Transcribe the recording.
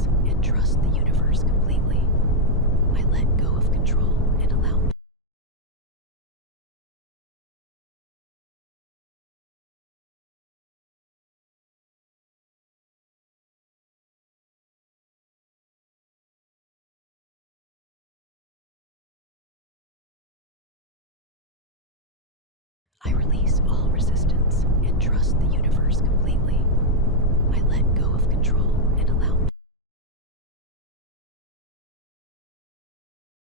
resistance and trust the universe completely. I let go of control and allow. I release all resistance and trust the universe completely. I let go of control and allow